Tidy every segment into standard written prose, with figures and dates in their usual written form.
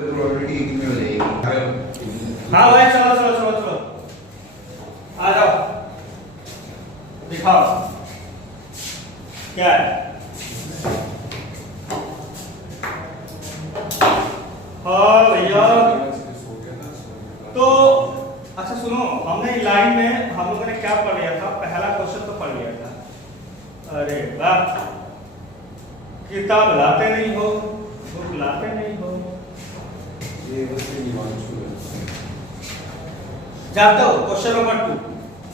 Probability कितनी हो जाएगी? हाँ भाई, चलो चलो चलो चलो, आ जाओ, दिखाओ क्या है। हाँ भैया, तो अच्छा सुनो, हमने लाइन में हम लोगों ने क्या पढ़ लिया था, पहला क्वेश्चन तो पढ़ लिया था। अरे वाह, किताब लाते नहीं हो, बुक लाते नहीं हो, ये वैसे नहीं मालूम। जाते हो। क्वेश्चन नंबर 2,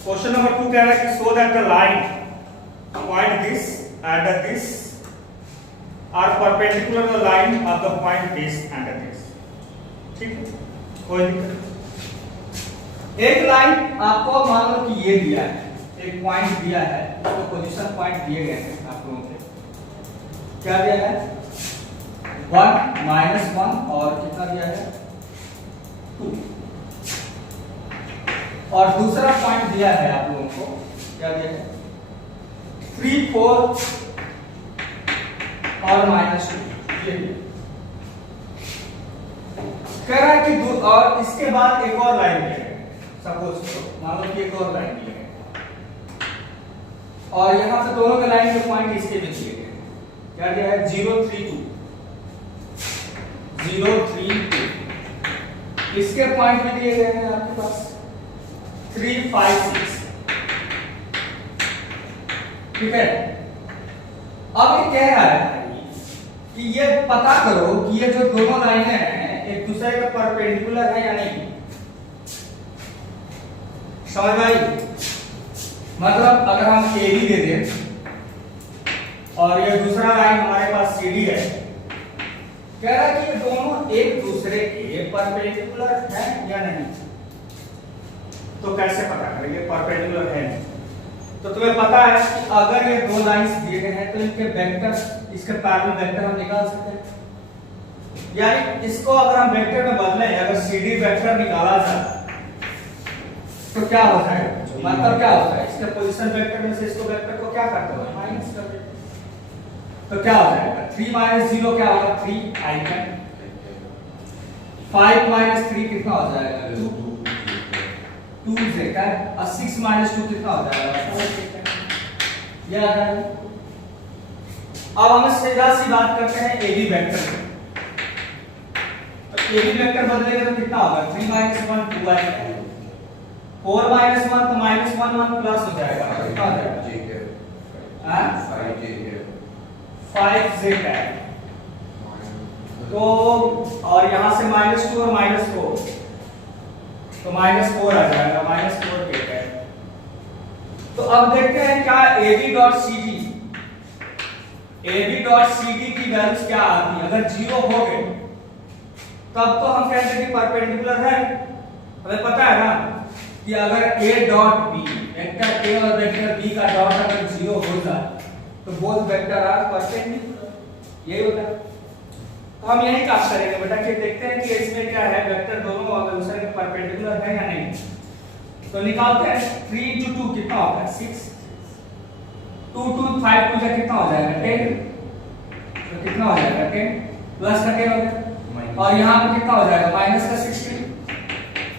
क्वेश्चन नंबर 2 कह रहा है कि so that the line point this and this are perpendicular the line of the point this and this. ठीक है, कोई दिक्कत नहीं। एक लाइन आपको मान लो कि ये दिया है, एक पॉइंट दिया है, तो पोजीशन पॉइंट दिए गए हैं आप लोगों के, क्या दिया है 1 -1 और कितना दिया है 2, और दूसरा पॉइंट दिया है आप लोगों को, क्या दिया है 3 4 और -2, ये कह रहा है कि और इसके बाद एक और लाइन दिया है, सपोज मान लो कि एक और लाइन दिया है, और यहां से दोनों के लाइन के पॉइंट इसके बीच दिए गए, क्या दिया है 0 3 2, 0 3 2, इसके पॉइंट भी दिए गए हैं आपके पास 3 5 6। ठीक है, अब ये कह रहा है कि ये पता करो कि ये जो दोनों लाइनें हैं एक दूसरे के परपेंडिकुलर है या नहीं। समझ में आई? मतलब अगर हम AB दे दें और ये दूसरा लाइन हमारे पास CD है, कह रहा है कि ये दोनों एक दूसरे के परपेंडिकुलर हैं या नहीं। तो कैसे पता करेंगे परपेंडिकुलर है नहीं? तो तुम्हें पता है कि अगर ये दो लाइंस दिए गए हैं तो इनके वेक्टर, इसके पैरेलल वेक्टर हम निकाल सकते हैं। यानी इसको अगर हम वेक्टर में बदलें, अगर CD वेक्टर निकाला जाए तो क्या हो जाएगा, मतलब क्या होता है, इसके पोजीशन वेक्टर में से इसको वेक्टर को क्या करते हो माइनस कर देते, तो क्या हो जाएगा 3 - 0 क्या होगा 3 आएगा, 5 - 3 कितना हो जाएगा 2 से क्या, और 6 - 2 कितना हो जाएगा 4। ये आ जाएगा। अब हम सीधा सी बात करते हैं AB वेक्टर की। तो AB वेक्टर बदलेगा तो कितना होगा 3 - 1 2 आएगा, 4 - 1 तो -1 1 प्लस हो जाएगा, कितना हो जाएगा 5j है। तो और यहां से -2 और -4, तो -4 आ जाएगा, -4 के है। तो अब देखते हैं क्या AB.CD की वैल्यूज क्या आती है। अगर 0 हो गए तब तो हम कहते हैं कि परपेंडिकुलर है। हमें पता है ना कि अगर A.B, वेक्टर A और वेक्टर B का डॉट अगर 0 हो जाए तो बोथ वेक्टर आर परपेंडिकुलर, यही होता है। तो हम यही काम करेंगे बेटा कि देखते हैं कि इसमें क्या है, वेक्टर दोनों एक दूसरे के परपेंडिकुलर है या नहीं। तो निकालते हैं 3 × 2 कितना होगा 6, 2 2 5 2 से कितना हो जाएगा 10, तो कितना हो जाएगा 10 प्लस का 10 हो जाएगा, और यहाँ पे कितना हो जाएगा माइनस का 16।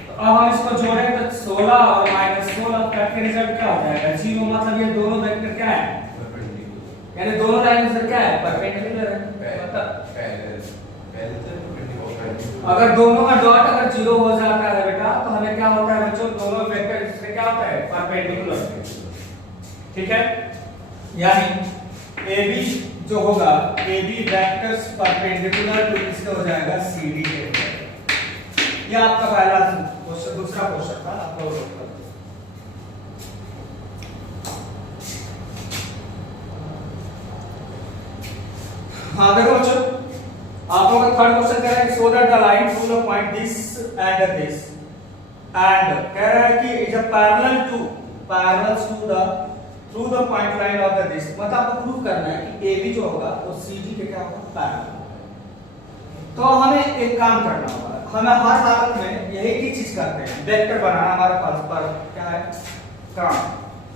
तो अब हम इसको जोड़ें तो 16 और -16 कट के रिजल्ट क्या हो जाएगा 0। मतलब ये दोनों वेक्टर क्या है, यानी दोनों लाइन से क्या है परपेंडिकुलर है। मतलब अगर दोनों का डॉट अगर 0 हो जाता है बेटा तो हमें क्या होता है बच्चों, दोनों वेक्टर से क्या होता है परपेंडिकुलर। ठीक है, यानी AB जो होगा AB वेक्टर्स परपेंडिकुलर टू इसके हो जाएगा CD के। ये आपका पहला क्वेश्चन, दूसरा क्वेश्चन था आपको। हाँ देखो बच्चों, आप लोगों का थर्ड क्वेश्चन कह रहा है so that the line through the point this and this, and कह रहा है कि is a parallel to through the point line of the this. मतलब आपको प्रूव करना है कि AB जो होगा वो CD के क्या होगा पैरेलल। तो हमें एक काम करना होगा, हमें हर हालत में यही की चीज करते हैं, वेक्टर बनाना हमारे पास पर क्या है काम,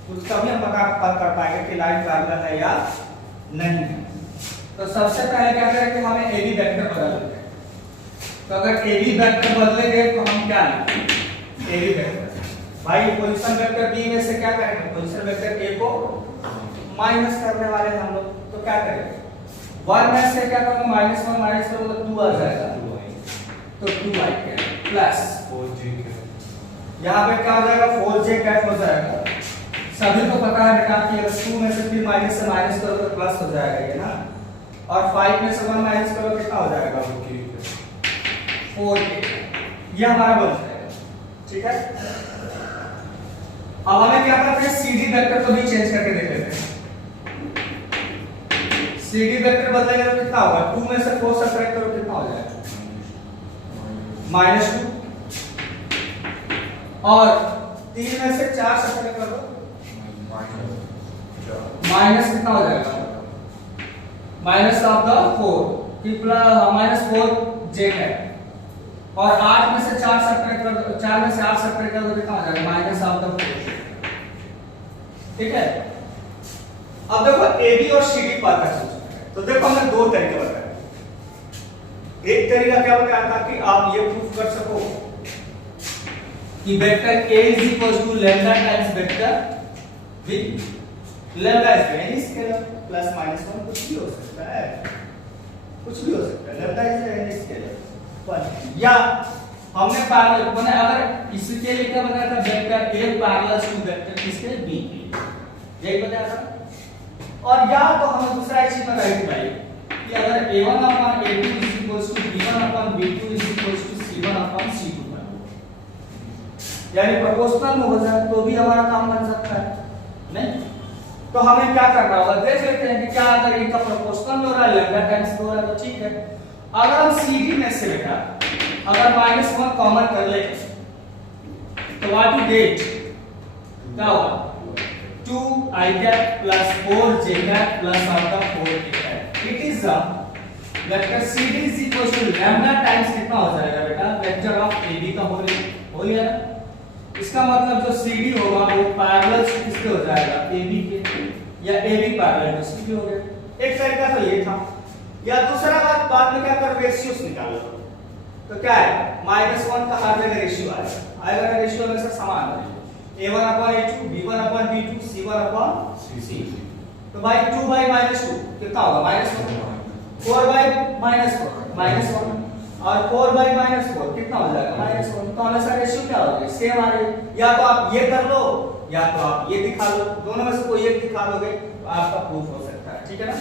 तो तभी हम पता कर पाएंगे कि लाइन पैरेलल है या नहीं है। तो सबसे पहले क्या करें कि हमें AB वेक्टर बदल देते हैं। तो अगर ए बी वेक्टर बदलेंगे तो हम क्या लिखेंगे ए बी वेक्टर। भाई पोजीशन वेक्टर बी में से क्या करेंगे पोजीशन वेक्टर ए को माइनस करने वाले हैं हम लोग, तो क्या करेंगे 1 में से क्या करूंगा -1 माइनस करूंगा तो 2 आ जाएगा, तो 2i प्लस 4j यहाँ पे क्या हो जाएगा 4j कैप हो जाएगा। सभी को पता है बेटा कि अगर 2 में से फिर माइनस से माइनस करो तो प्लस हो जाएगा ये ना, और 5 में से 1 माइनस करो कितना हो जाएगा 4k, ये हमारा बन जाएगा। ठीक है, अब हमें क्या करते हैं CD वेक्टर को भी चेंज करके देख लेते हैं। CD वेक्टर बदलेंगे तो कितना होगा 2 में से 4 सब्ट्रैक्ट करो कितना हो जाएगा -2, और 3 में से 4 सब्ट्रैक्ट करो माइनस कितना हो जाएगा माइनस ऑफ द 4 कि -4j है, और 8 में से 4 सब्ट्रैक्ट कर दो 4 में से 8 सब्ट्रैक्ट कर दो कितना हो जाएगा माइनस ऑफ द 4। ठीक है, अब देखो AB और CD पता है, तो देखो हमने दो तरीके बताए। एक तरीका क्या बताया था कि आप ये प्रूफ कर सको कि vector A is equal to lambda times vector with lambda is any scalar plus minus 1 कुछ भी हो सकता है, कुछ भी हो सकता है, lambda is any scalar। या हमने पैरेलल मैंने अगर इसके लिए क्या बताया था vector A parallel to vector किसके B के, यही बताया था। और या तो हमें दूसरा एक चीज बताई थी भाई कि अगर a1 upon a2 is equal to b1 upon b2 is equal to c1 upon c2 यानी प्रोपोर्शनल में हो जाए तो भी हमारा काम बन सकता है नहीं, तो हमें क्या करना होगा देख लेते हैं कि क्या अगर इनका प्रोपोर्शनल में हो रहा है लैम्डा टाइम्स हो रहा है तो ठीक है। अगर हम CD में से बेटा अगर -1 कॉमन कर ले तो व्हाट यू गेट क्या होगा 2i cap plus 4j cap plus out of 4k cap। It is a vector CD is equal to lambda times कितना हो जाएगा बेटा वेक्टर ऑफ AB का हो गया ना, इसका मतलब जो CD होगा वो पैरेलल किसके हो जाएगा AB के, या AB पैरेलल टू CD हो गया। एक तरीका तो ये था, या दूसरा बात बाद में क्या करो रेशियोस निकाल लो, तो क्या है -1 का हर जगह रेशियो आएगा रेशियो हमेशा समान है a1 upon a2 b1 upon b2 c1 upon c। तो भाई 2 by -2 कितना होगा -1, 4 by -4 -1, और 4 by -4 कितना हो जाएगा -1। तो हमेशा रेशियो क्या होगा सेम आ रही है, या तो आप ये कर लो या तो आप ये दिखा लो, दोनों में से कोई एक दिखा दोगे तो आपका प्रूफ हो सकता है। ठीक है ना,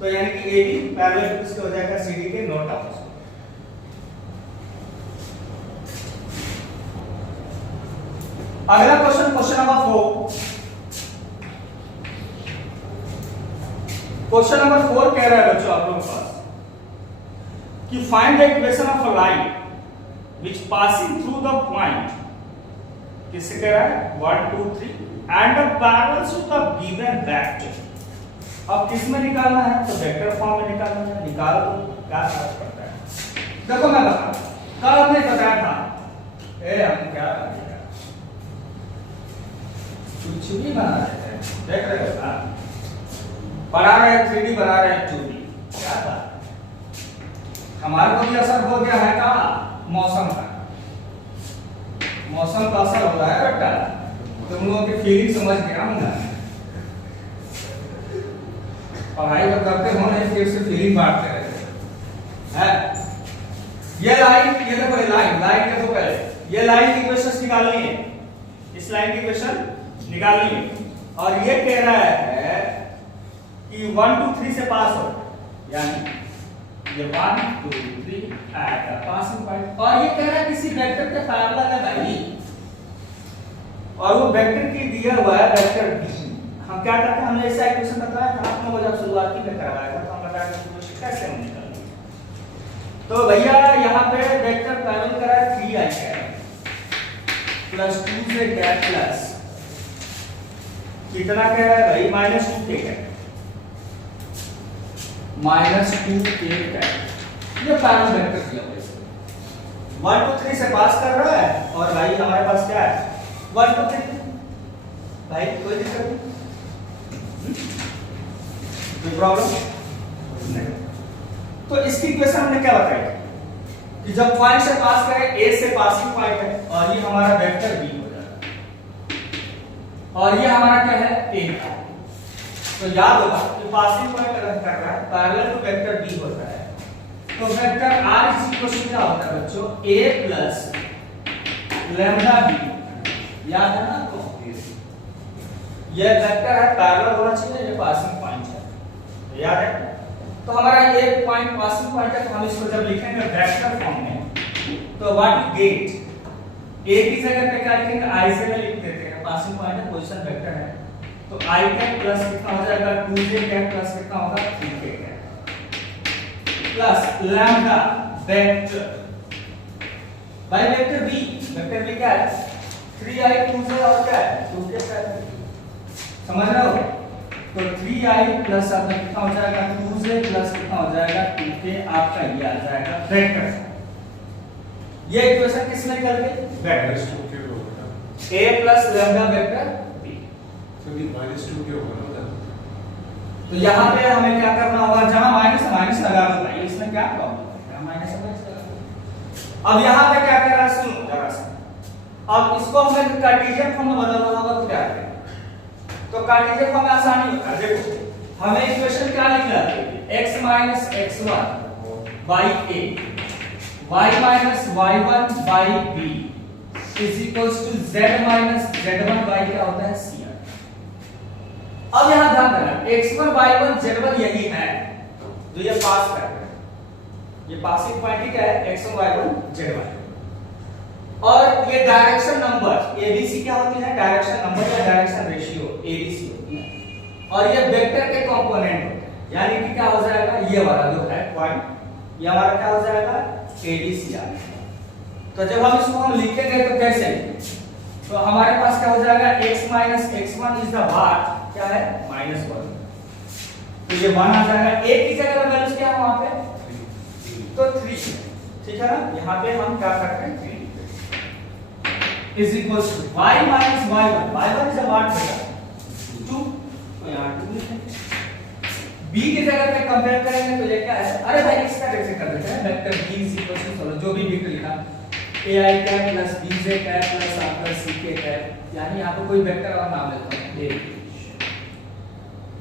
तो यानी कि AB पैरेलल टू किसके हो जाएगा CD के नॉट ऑपोजिट। अगला क्वेश्चन नंबर 4। क्वेश्चन नंबर 4 कह रहा है बच्चों आप लोगों के पास कि find the equation of a line which passing through the point किससे कह रहा है 1 2 3 and the parallel to the given vector. अब किस में निकालना है तो वेक्टर फॉर्म में निकालना है, निकाल दो क्या फर्क पड़ता है। देखो मैं बता कल हमने बताया था हम क्या कुछ भी बना रहे हैं देख रहे हो बना रहे हैं 3D बना रहे हैं 2D, क्या बात हमारे को भी असर हो गया है का मौसम का, मौसम का असर हो रहा है बेटा, तुम लोगों की फीलिंग समझ गया हूं ना, पढ़ाई तो करते हो नहीं फिर से फीलिंग बांटते रहते हैं। ये लाइन ये देखो ये लाइन देखो पहले ये लाइन की इक्वेशंस निकालनी है, इस लाइन की इक्वेशन निकालनी है, और ये कह रहा है कि 1 2 3 से पास हो, यानी ये 1 2 3 एट द पासिंग पॉइंट, और ये कह रहा है किसी वेक्टर के पैरेलल है भाई, और वो वेक्टर की दिया हुआ है वेक्टर b। हम क्या करते हैं हमने ऐसा इक्वेशन बताया था आपको जब शुरुआती में करवाया था, तो हम बताया था कि कैसे हम निकालेंगे। तो भैया यहाँ पे वेक्टर पैरेलल करा है 3i plus 2j cap plus कितना कह रहा है भाई -2k है -2k कैप, ये पैरेलल वेक्टर दिया हुआ है 1 2 3 से पास कर रहा है, और भाई हमारे पास क्या है 1 2 3 भाई कोई दिक्कत नहीं, कोई प्रॉब्लम नहीं। तो इसकी इक्वेशन हमने क्या बताई कि जब पॉइंट से पास करें, ए से पासिंग पॉइंट है और ये हमारा वेक्टर बी हो जाएगा और ये हमारा क्या है ए का। तो याद होगा कि पासिंग पॉइंट अगर कर रहा है पैरेलल टू वेक्टर बी होता है तो vector R is equal to क्या होता है बच्चों, ए प्लस लैम्डा बी। याद है ना आपको, ये वेक्टर है पैरेलल होना चाहिए, ये पासिंग पॉइंट है, याद है। तो हमारा ये पॉइंट पासिंग पॉइंट है, तो हम इसको जब लिखेंगे वेक्टर फॉर्म में तो व्हाट यू गेट, ए की जगह पे क्या लिखेंगे, आई से लिख देते हैं, पासिंग पॉइंट है, पोजीशन वेक्टर है, तो आई कैप प्लस कितना हो जाएगा 2j कैप प्लस कितना होगा 3k cap plus lambda vector by vector B. Vector B क्या है 3i 2j और क्या है 2k कैप, समझ रहे हो। तो 3i प्लस आपका कितना हो जाएगा 2j प्लस कितना हो जाएगा 2k, आपका ये आ जाएगा वेक्टर। ये इक्वेशन किस में निकल गई, vector a plus lambda vector b। तो ये -2 के होगा ना, तो यहाँ पे हमें क्या करना होगा, जहां माइनस माइनस लगा दो भाई, इसमें क्या प्रॉब्लम है, माइनस लगा दो। अब यहाँ पे क्या करना है, सुनो जरा सा, अब इसको हमें कार्टेशियन फॉर्म में बदलना होगा, तो क्या करें, तो कार्टेशियन फॉर्म में आसानी होता है। देखो हमें इक्वेशन क्या लिखना है, x - x1 by a y - y1 by b is equals to z - z1 by क्या होता है c। अब यहां ध्यान देना x1 y1 z1 यही है जो ये पास कर रहा है, ये पासिंग पॉइंट क्या है x1 y1 z1, और ये डायरेक्शन नंबर abc क्या होती है, डायरेक्शन नंबर या डायरेक्शन रेशियो abc होती है, और ये वेक्टर के कंपोनेंट होते हैं, यानी कि क्या हो जाएगा, ये वाला जो है पॉइंट ये हमारा क्या हो जाएगा abc आ जाएगा। तो जब हम इसको हम लिखेंगे तो कैसे, तो हमारे पास क्या हो जाएगा x - x1 is the what, क्या है -1, तो ये 1 आ जाएगा, a की जगह पर वैल्यू क्या है वहां पे, तो 3, ठीक है ना। यहां पे हम क्या करते हैं 3 is equals to y - y1 is a what बेटा 2, तो यहां 2 लिखेंगे। b की जगह पे कंपेयर करेंगे तो ये क्या है, अरे भाई इसका कैसे कर देते हैं, vector b is equals to चलो जो भी लिखा ai cap plus bj cap plus आपका ck कैप, यानी यहां पे कोई वेक्टर और नाम लेता हूं a,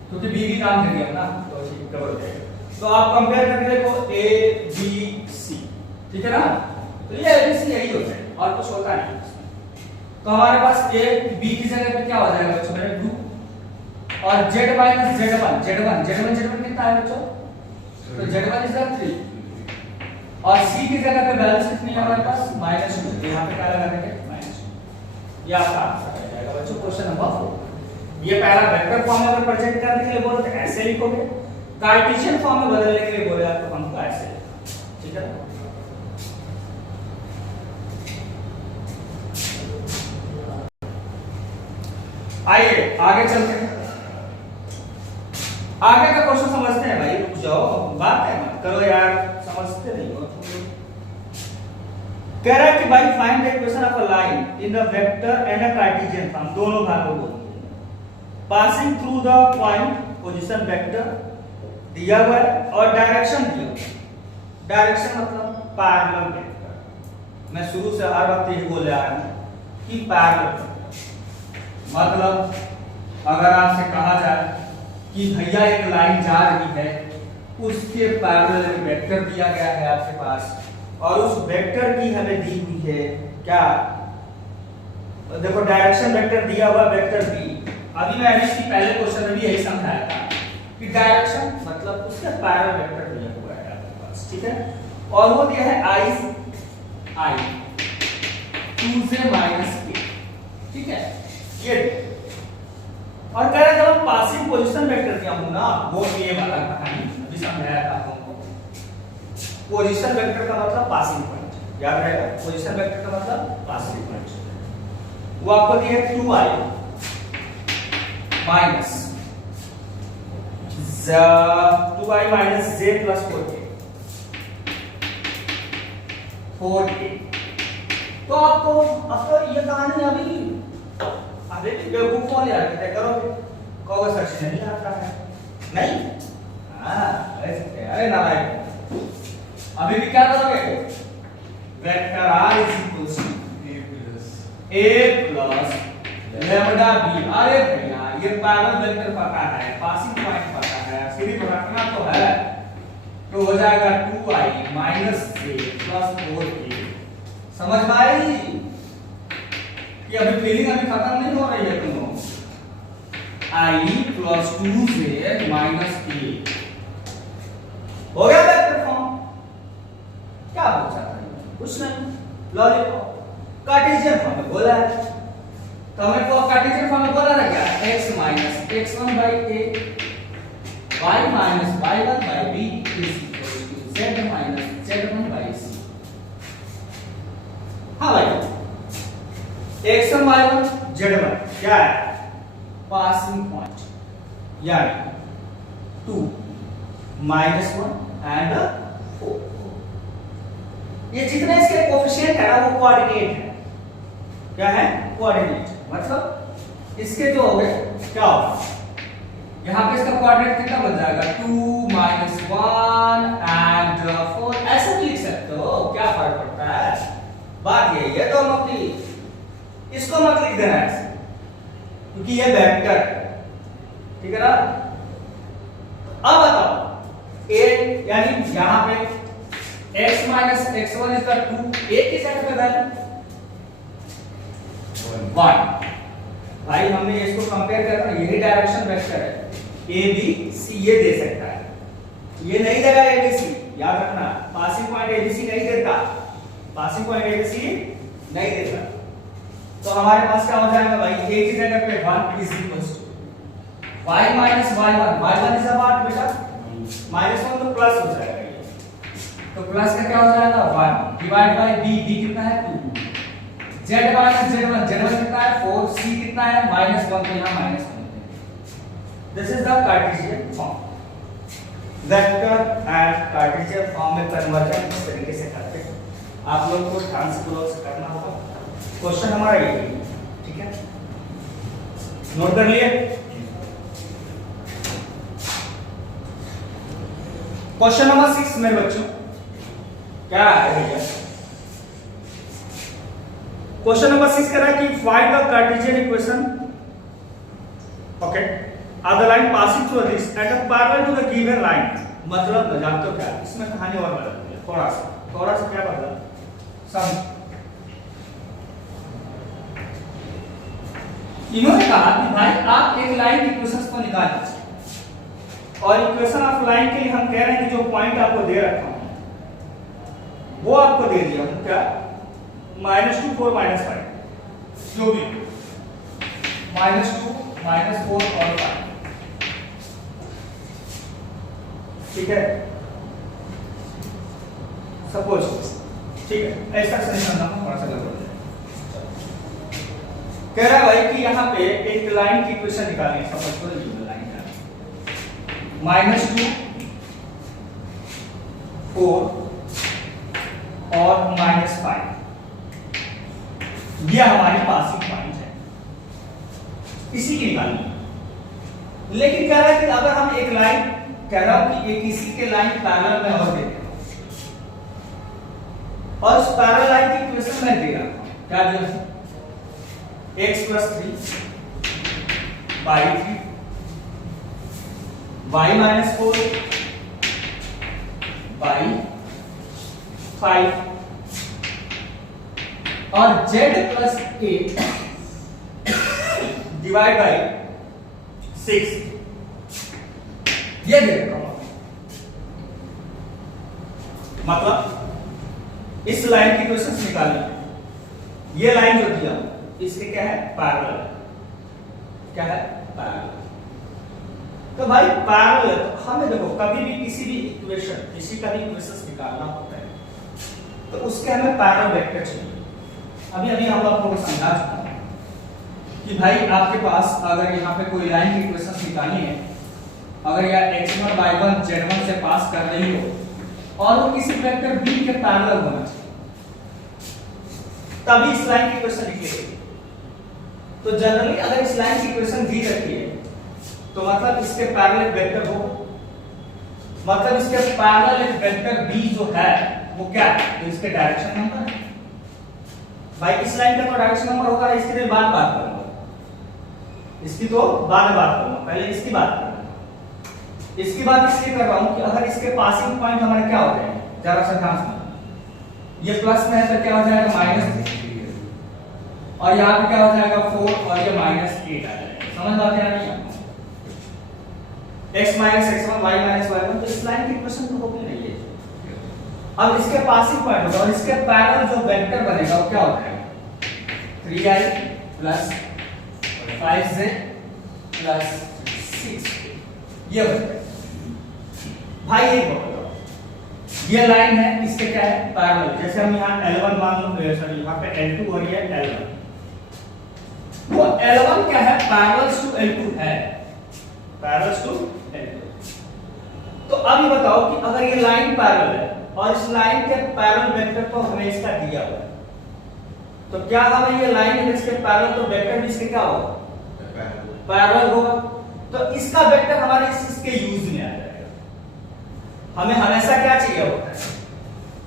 क्योंकि b भी नाम दे दिया ना, तो ठीक कवर हो जाएगा। तो आप कंपेयर करके देखो a b c, ठीक है ना, तो ये abc यही होता है और कुछ होता नहीं। तो हमारे पास a b की जगह पे क्या हो जाएगा बच्चों मेरे 2, और z - z1 कितना है बच्चों, तो z1 इज 3, और c की जगह पे वैल्यू कितनी है हमारे पास -2, यहां पे क्या लगा देंगे -2, ये आपका आंसर आ जाएगा बच्चों क्वेश्चन नंबर 4। ये पहला वेक्टर फॉर्म में अगर प्रेजेंट करने के लिए बोले तो ऐसे लिखोगे, कार्टेशियन फॉर्म में बदलने के लिए बोले तो हमको ऐसे लिखना, ठीक है। आइए आगे चलते हैं, आगे का क्वेश्चन समझते हैं भाई, रुक जाओ बात है मत करो यार, समझते नहीं हो तुम। कह रहा है कि भाई find the equation of a line in the vector and a Cartesian form, दोनों भागों को passing through the point position vector दिया हुआ है और डायरेक्शन दिया हुआ है। डायरेक्शन मतलब पैरेलल वेक्टर, मैं शुरू से हर वक्त यही बोल रहा हूं कि पैरेलल मतलब अगर आपसे कहा जाए कि भैया एक लाइन जा रही है, उसके पैरेलल एक वेक्टर दिया गया है आपके पास, और उस वेक्टर की हमें दी हुई है क्या, तो देखो डायरेक्शन वेक्टर दिया हुआ वेक्टर बी। अभी मैं इसकी पहले क्वेश्चन में भी यही समझाया था कि डायरेक्शन मतलब उसका पैरेलल वेक्टर दिया हुआ है आपके पास, ठीक है, और वो दिया है i 2j - k, ठीक है ये। और कह रहा जब हम पासिंग पोजीशन वेक्टर दिया हूं ना, वो ये वाला कहानी अभी समझाया था आपको। पोजीशन वेक्टर का मतलब पासिंग पॉइंट, याद रहेगा, पोजीशन वेक्टर का मतलब पासिंग पॉइंट। वो आपको दिया 2i minus 2i minus j plus 4k। तो आपको अब तो ये कहानी अभी भी बेवकूफ वाले आते करोगे, कहोगे सच नहीं आता है, नहीं अरे नारायण अभी भी क्या करोगे, vector r is equal to a plus lambda b। अरे भैया ये पैरेलल वेक्टर पता है, पासिंग पॉइंट पता है, सिर्फ रखना तो है। तो हो जाएगा 2i minus j plus 4k। समझ में आई कि अभी फीलिंग अभी खत्म नहीं हो रही है तुम। i plus 2j minus k हो गया वेक्टर फॉर्म। क्या पूछा था? कुछ नहीं, लॉलीपॉप कार्टेशियन फॉर्म में बोला है। तो हमें को कार्टेशियन फॉर्म में बोला था क्या? x minus x1 by a y minus y1 by b is equal to z minus z1 by c। हाँ भाई, x1 y1 z1 क्या है? पासिंग पॉइंट, यानी 2 माइनस 1 एंड 4। ये जितने इसके कोएफिशिएंट है ना वो कोऑर्डिनेट है। क्या है? कोऑर्डिनेट। मतलब इसके जो हो गए क्या होगा, यहाँ पे इसका कोऑर्डिनेट कितना बन जाएगा? 2 माइनस 1 एंड 4। ऐसा लिख सकते हो, क्या फर्क पड़ता है? बात यही है दोनों की। इसको मत लिख देना ऐसे, क्योंकि ये वेक्टर, ठीक है ना। अब बताओ a यानी यहाँ पे x minus x1 is 2, a की जगह पे वैल्यू 1। भाई हमने इसको कंपेयर करना, यही डायरेक्शन वेक्टर है, a b c ये दे सकता है, ये नहीं देगा a b c। याद रखना, passing point a b c नहीं देता, passing point a b c नहीं देता। तो हमारे पास क्या हो जाएगा भाई? a की जगह पे 1 is equal to y minus y1। y1 is about बेटा माइनस 1, तो प्लस हो जाएगा ये। तो प्लस का क्या हो जाएगा? 1 डिवाइड बाय b। b कितना है? 2। z माइनस z1, z1 कितना है? 4। c कितना है? -1, तो यहां -1। This is the Cartesian form. Vector and Cartesian form में कन्वर्जन इस तरीके से करते हैं। आप लोग को ध्यान से क्लोज करना होगा। क्वेश्चन हमारा ये है, ठीक है, नोट कर लिए। क्वेश्चन नंबर 6 मेरे बच्चों क्या है भैया? क्वेश्चन नंबर 6 कह रहा है कि find the Cartesian equation, okay, of the line passing through this at a parallel to the given line. मतलब जानते हो क्या इसमें कहानी और बदलती है, थोड़ा सा क्या बदला समझ। इन्होंने कहा कि भाई आप एक लाइन की इक्वेशंस को निकाल लीजिए, और इक्वेशन ऑफ लाइन के लिए हम कह रहे हैं कि जो पॉइंट आपको दे रखा हूं वो आपको दे दिया हूं क्या? -2 4 -5, जो भी -2 -4 और 5, ठीक है। सपोज, ठीक है, ऐसा सही करना थोड़ा सा गड़बड़ है। कह रहा है भाई कि यहाँ पे एक लाइन की इक्वेशन निकालें। सपोज करो ये लाइन है -2 4 और -5, ये हमारी पासिंग पॉइंट है, इसी की निकालनी। लेकिन कह रहा है कि अगर हम एक लाइन, कह रहा हूं कि एक इसी के लाइन पैरेलल में और देते हैं, और उस पैरेलल लाइन की इक्वेशन में दे रहा हूं क्या दिया? x + 3 y 3 y - 4 y 5 और z + 8 डिवाइड बाय 6, ये दे रहा हूं। मतलब इस लाइन की इक्वेशंस निकालिए। ये लाइन जो दिया इसके क्या है? पैरेलल। क्या है? पैरेलल। तो भाई पैरेलल, तो हमें देखो कभी भी किसी भी इक्वेशन, किसी का भी इक्वेशंस निकालना होता है तो उसके हमें पैरेलल वेक्टर चाहिए। अभी हम आपको समझा चुका हूं कि भाई आपके पास अगर यहाँ पे कोई लाइन की इक्वेशंस निकालनी है, अगर यह x1 y1 z1 से पास कर रही हो और वो किसी वेक्टर b के पैरेलल होना चाहिए, तभी इस लाइन की इक्वेशन निकलेगी। तो जनरली अगर इस लाइन की इक्वेशन दी रहती है तो मतलब इसके पैरेलल वेक्टर हो, मतलब इसके पैरेलल एक वेक्टर b जो है वो क्या है? तो इसके डायरेक्शन नंबर भाई इस लाइन का तो डायरेक्शन नंबर होगा, इसकी तो बात करूंगा, इसकी तो बाद में बात करूंगा, पहले इसकी बात करूंगा। इसकी बात इसलिए कर रहा हूं कि अगर इसके पासिंग पॉइंट हमारे क्या होते हैं, जरा सा ध्यान से, ये प्लस में है तो क्या हो जाएगा माइनस, और यहाँ पे क्या हो जाएगा 4 और ये माइनस 8 आ जाएगा। समझ बात है नहीं आपको? x minus x1 y minus y1, तो इस लाइन की इक्वेशन तो होगी नहीं है। अब इसके पासिंग पॉइंट होगा और इसके पैरेलल जो वेक्टर बनेगा वो क्या होता है 3i प्लस 5z प्लस 6, ये बनेगा। भाई ये बताओ, ये लाइन है, इसके क्या है पैरेलल, जैसे हम यहाँ L1 मान लो, सॉरी यहाँ पे L2 और ये L1, वो L1 क्या है पैरेलल टू L2 है, पैरेलल टू L2। तो अब ये बताओ कि अगर ये लाइन पैरेलल है और इस लाइन के पैरेलल वेक्टर तो हमें इसका दिया हुआ है, तो क्या हमें ये लाइन है इसके पैरेलल तो वेक्टर भी इसके क्या होगा पैरेलल होगा, तो इसका वेक्टर हमारे इसके यूज में आ जाएगा। हमें हमेशा क्या चाहिए होता है,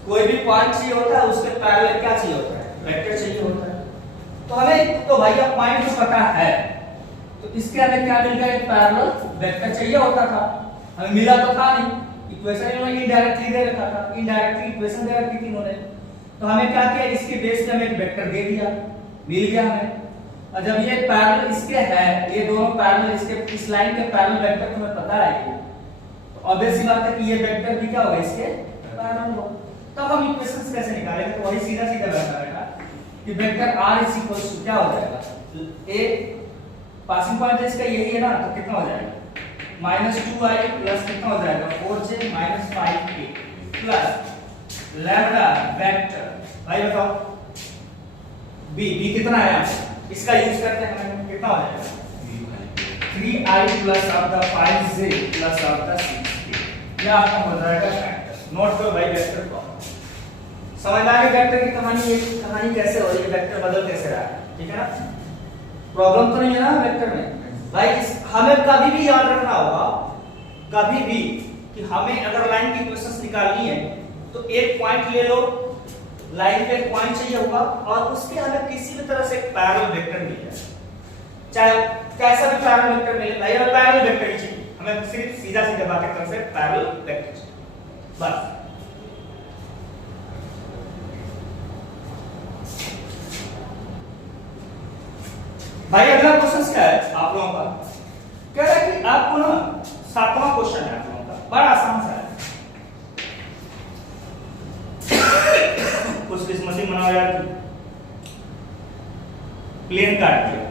कोई भी पॉइंट चाहिए होता है, उसके पैरेलल क्या चाहिए होता है वेक्टर चाहिए होता है। तो हमें तो भैया पॉइंट तो पता है, तो इसके हमें क्या मिल गया, एक पैरेलल वेक्टर चाहिए होता था, हमें मिला तो था नहीं, इक्वेशन इन्होंने इनडायरेक्टली दे रखा था, इनडायरेक्टली इक्वेशन दे रखी थी इन्होंने, तो हमें क्या किया इसके बेस पे हमें एक वेक्टर दे दिया, मिल गया हमें। और जब ये पैरेलल इसके है, ये दोनों पैरेलल इसके इस लाइन के पैरेलल वेक्टर तुम्हें पता है कि, तो ऑब्वियस सी बात है कि ये वेक्टर भी क्या होगा इसके पैरेलल होगा। तब हम इक्वेशंस कैसे निकालेंगे, तो वही सीधा सीधा बैठा रहेगा कि vector r is equal to क्या हो जाएगा, a पासिंग पॉइंट इसका यही है ना, तो कितना हो जाएगा -2i प्लस कितना हो जाएगा 4j minus 5k plus lambda vector, भाई बताओ b कितना है यहाँ, इसका यूज करते हैं हमें कितना हो जाएगा 3i प्लस आपका 5j प्लस आपका 6k, यह आपका हो जाएगा वेक्टर। नोट करो भाई वेक्टर को समझना है, वेक्टर की कहानी, ये कहानी कैसे हो रही है, वेक्टर बदल कैसे रहा है, ठीक है ना, प्रॉब्लम तो नहीं है ना वेक्टर में भाई। हमें कभी भी याद रखना होगा, कभी भी कि हमें अगर लाइन की इक्वेशंस निकालनी है तो एक पॉइंट ले लो, लाइन पे एक पॉइंट चाहिए होगा और उसके हमें किसी भी तरह से एक पैरेलल वेक्टर मिल जाए, चाहे कैसा भी पैरेलल वेक्टर मिले भाई, हमें पैरेलल वेक्टर ही चाहिए, हमें सिर्फ सीधा सीधा बात करने से पैरेलल वेक्टर चाहिए बस। भाई अगला क्वेश्चन क्या है आप लोगों का, कह रहा है कि आपको ना 7वां क्वेश्चन है आप लोगों का, बड़ा आसान सा है, कुछ किस्मती बनाओ यार, प्लेन काट दिया।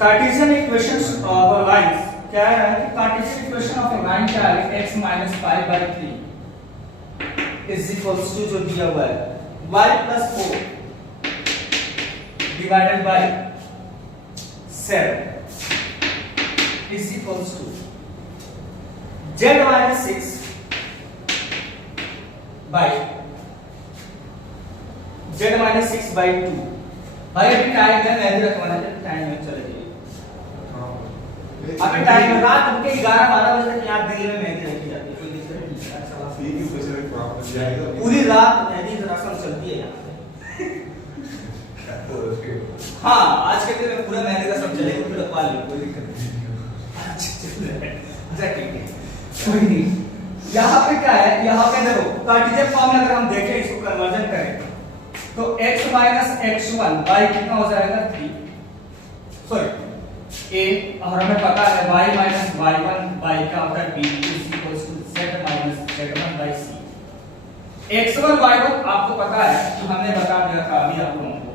कार्टेशियन इक्वेशंस ऑफ लाइंस क्या है कि कार्टेशियन इक्वेशन ऑफ लाइन क्या है, x - 5/3 इज इक्वल्स टू जो दिया हुआ है y + 4 divided by 7 is equals to z minus 6 by z minus 6 by 2। भाई अभी टाइम है, मैं भी रखवाना है, टाइम में चले जाइए, अभी टाइम है रात के 11-12 बजे तक यहाँ दिल्ली में मेहंदी रखी जाती है, कोई दिक्कत नहीं, पूरी रात मेहंदी रस्म चलती है यहाँ। हाँ आज के दिन में पूरा मेहंदी का सब चलेगा, पूरा रखवा लो, कोई दिक्कत नहीं। अच्छा ठीक है, कोई नहीं। यहाँ पे क्या है, यहाँ पे देखो कार्टेशियन फॉर्म में अगर हम देखें, इसको कन्वर्जन करें तो x - x1 y कितना हो जाएगा 3, सॉरी a, और हमें पता है y - y1 y क्या होता है b is equals to z - z1/c। x1 y1 आपको पता है कि हमने बता दिया था अभी आप लोगों को,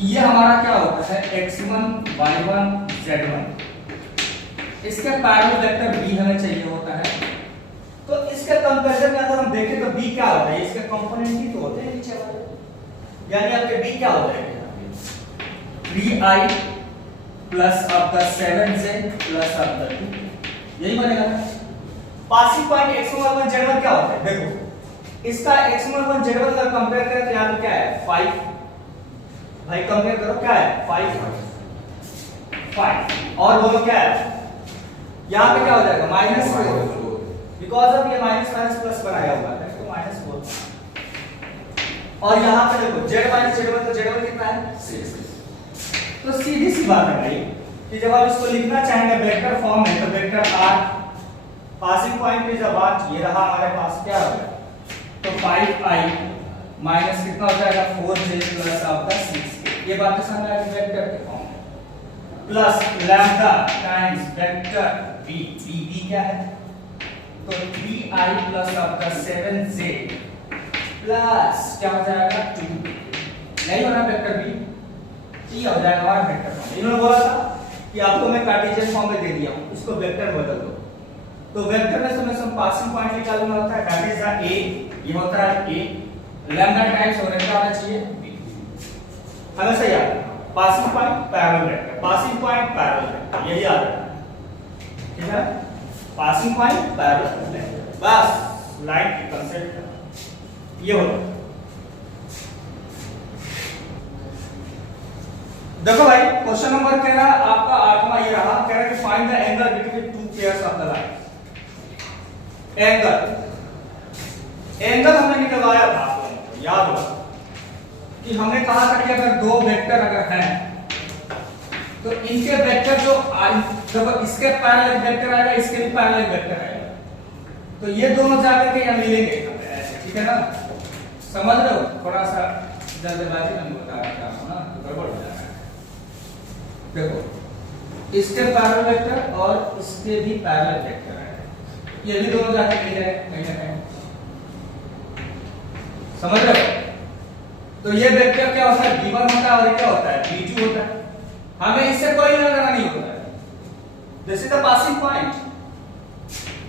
ये हमारा क्या होता है x1 y1 z1, इसके पैरेलल वेक्टर b हमें चाहिए होता है। तो इसके कंपैरिजन में अगर हम देखें तो b क्या होता है, इसके कंपोनेंट ही तो होते हैं नीचे वाले, यानी आपके b क्या हो जाएगा 3i प्लस आपका 7j प्लस आपका 2, यही बनेगा। Passing point x1 y1 z1 क्या होता है, देखो इसका x1 y1 z1 अगर कंपेयर करें तो यहां पे क्या है 5, भाई कंपेयर करो क्या है 5 और बोलो क्या है, यहाँ पे क्या हो जाएगा -4, बिकॉज ऑफ ये माइनस प्लस बनाया हुआ है तो -4। और यहाँ पे देखो z माइनस z1 तो z1 कितना है 6। तो सीधी सी बात है भाई कि जब आप इसको लिखना चाहेंगे वेक्टर फॉर्म में तो vector r passing point is about ये रहा हमारे पास क्या हो गया तो 5i माइनस कितना हो जाएगा 4j प्लस आपका 6 ये बात तो समझ आ गई वेक्टर के फॉर्म में plus lambda times vector v v क्या है तो 3i प्लस आपका 7j प्लस क्या हो जाएगा 2 नहीं होना वेक्टर v ये हो जाएगा हमारा वेक्टर फॉर्म। इन्होंने बोला था कि आपको मैं कार्टेशियन फॉर्म में दे दिया हूं उसको वेक्टर बदल दो तो वेक्टर में समेशन पासिंग पॉइंट निकालना होता है दैट इज द a ये होता है a लैम्डा टाइम्स और क्या होना चाहिए b हमेशा याद passing point parallel vector passing point parallel vector यही याद रखना ठीक है पासिंग पॉइंट पैरेलल वेक्टर बस लाइन की कांसेप्ट ये होता है। देखो भाई क्वेश्चन नंबर कह रहा है आपका 8वां ये रहा कह रहा है कि find the angle between two pairs of the line angle हमने निकलवाया था आपको याद होगा कि हमने कहा था कि अगर दो वेक्टर अगर हैं तो इनके वेक्टर जो जब इसके पैरेलल वेक्टर आएगा इसके भी पैरेलल वेक्टर आएगा तो ये दोनों जाकर के यहां मिलेंगे ठीक है ना समझ रहे हो थोड़ा सा जल्दबाजी में बता रहा हूं ना तो गड़बड़ हो जाएगा देखो इसके पैरेलल वेक्टर और इसके भी पैरेलल वेक्टर है ये भी दोनों जाके मिल जाए कहीं ना कहीं समझ रहे हो तो ये वेक्टर क्या होता है v1 होता है और क्या होता है v2 होता है हमें इससे कोई लेना नहीं होता है this is the passing point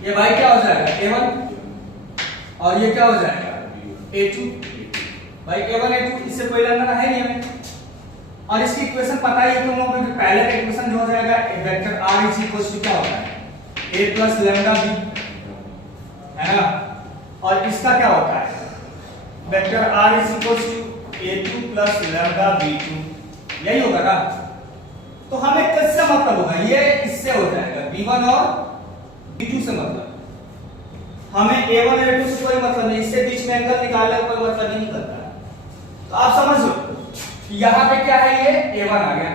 ये भाई क्या हो जाएगा a1 और ये क्या हो जाएगा a2 भाई a1 a2 इससे कोई लेना है नहीं हमें और इसकी इक्वेशन पता ही है तुम लोगों को पहले का इक्वेशन जो हो जाएगा vector r is equal to क्या होता है a प्लस लैम्डा b है ना और इसका क्या होता है vector r is equal to a2 plus lambda b2 यही होगा ना तो हमें किससे मतलब होगा ये इससे हो जाएगा b1 और b2 से मतलब हमें a1 और a2 से कोई मतलब नहीं इससे बीच में एंगल निकालने का कोई मतलब ही नहीं करता तो आप समझ लो यहां पे क्या है ये a1 आ गया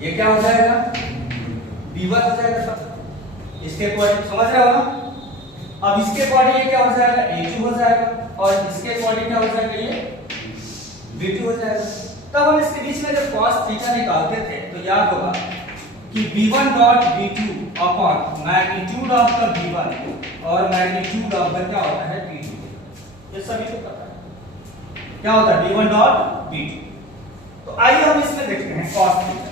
ये क्या हो जाएगा b1 हो जाएगा इसके कोऑर्डिनेट समझ रहे हो ना अब इसके कोऑर्डिनेट क्या हो जाएगा a2 हो जाएगा और इसके कोऑर्डिनेट क्या हो जाएगा ये b2 हो जाएगा तब हम इसके बीच में जब cos थीटा निकालते थे तो याद होगा कि b1 dot b2 upon magnitude of the b1 और मैग्नीट्यूड ऑफ द क्या होता है b2 ये सभी को पता है क्या होता है b1 डॉट b2 तो आइए हम इसमें देखते हैं cos थीटा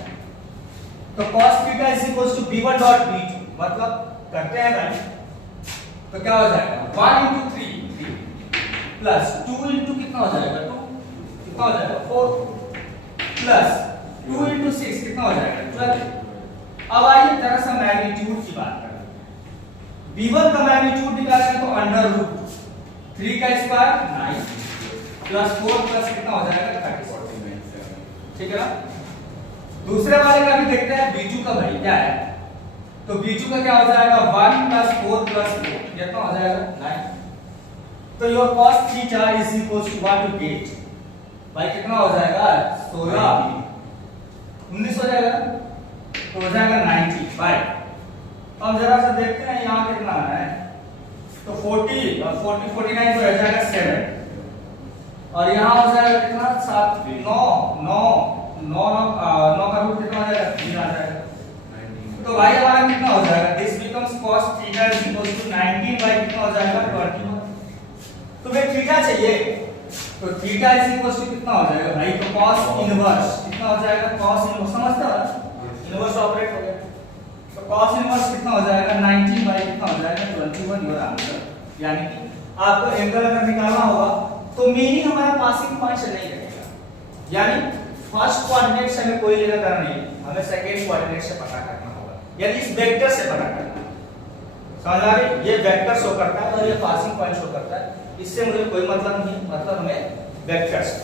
तो cos theta is equal to b1 dot b2 मतलब करते हैं भाई तो क्या हो जाएगा 1 into 3 प्लस 2 into कितना हो जाएगा 2 कितना हो जाएगा 4 प्लस 2 into 6 कितना हो जाएगा 12 अब आइए जरा सा मैग्नीट्यूड की बात करें b1 का मैग्नीट्यूड निकालेंगे तो अंडर रूट 3 का स्क्वायर 9 प्लस 4 प्लस कितना हो जाएगा 30 ठीक है ना दूसरे वाले का भी देखते हैं b2 का भाई क्या है तो b2 का क्या हो जाएगा 1 प्लस 4 प्लस 4 कितना हो जाएगा 9 तो your cos theta is equal to what you get भाई कितना हो जाएगा 16 19 हो जाएगा तो हो जाएगा 95 अब जरा सा देखते हैं यहां कितना है तो 40 और 40 49 तो हो जाएगा 7 और यहां हो जाएगा कितना 7 9 का रूट कितना हो जाएगा 3 आ जाएगा तो भाई हमारा कितना हो जाएगा this becomes cos theta is equal to 19 by कितना हो जाएगा 21 तो भाई थीटा चाहिए तो थीटा इज इक्वल टू कितना हो जाएगा भाई तो cos इनवर्स कितना हो जाएगा cos इनवर्स समझते हो इनवर्स ऑपरेट हो गया तो cos इनवर्स कितना हो जाएगा 19 बाय कितना हो जाएगा 21 योर आंसर यानी कि आपको एंगल अगर निकालना होगा तो मीनिंग हमारा पासिंग पॉइंट से नहीं रहेगा यानी फर्स्ट कोऑर्डिनेट से हमें कोई लेना देना नहीं हमें सेकंड कोऑर्डिनेट से पता करना होगा यानी इस वेक्टर से पता करना समझ आ रही ये वेक्टर शो करता है और ये पासिंग पॉइंट शो करता है इससे मुझे कोई मतलब नहीं मतलब हमें वेक्टर से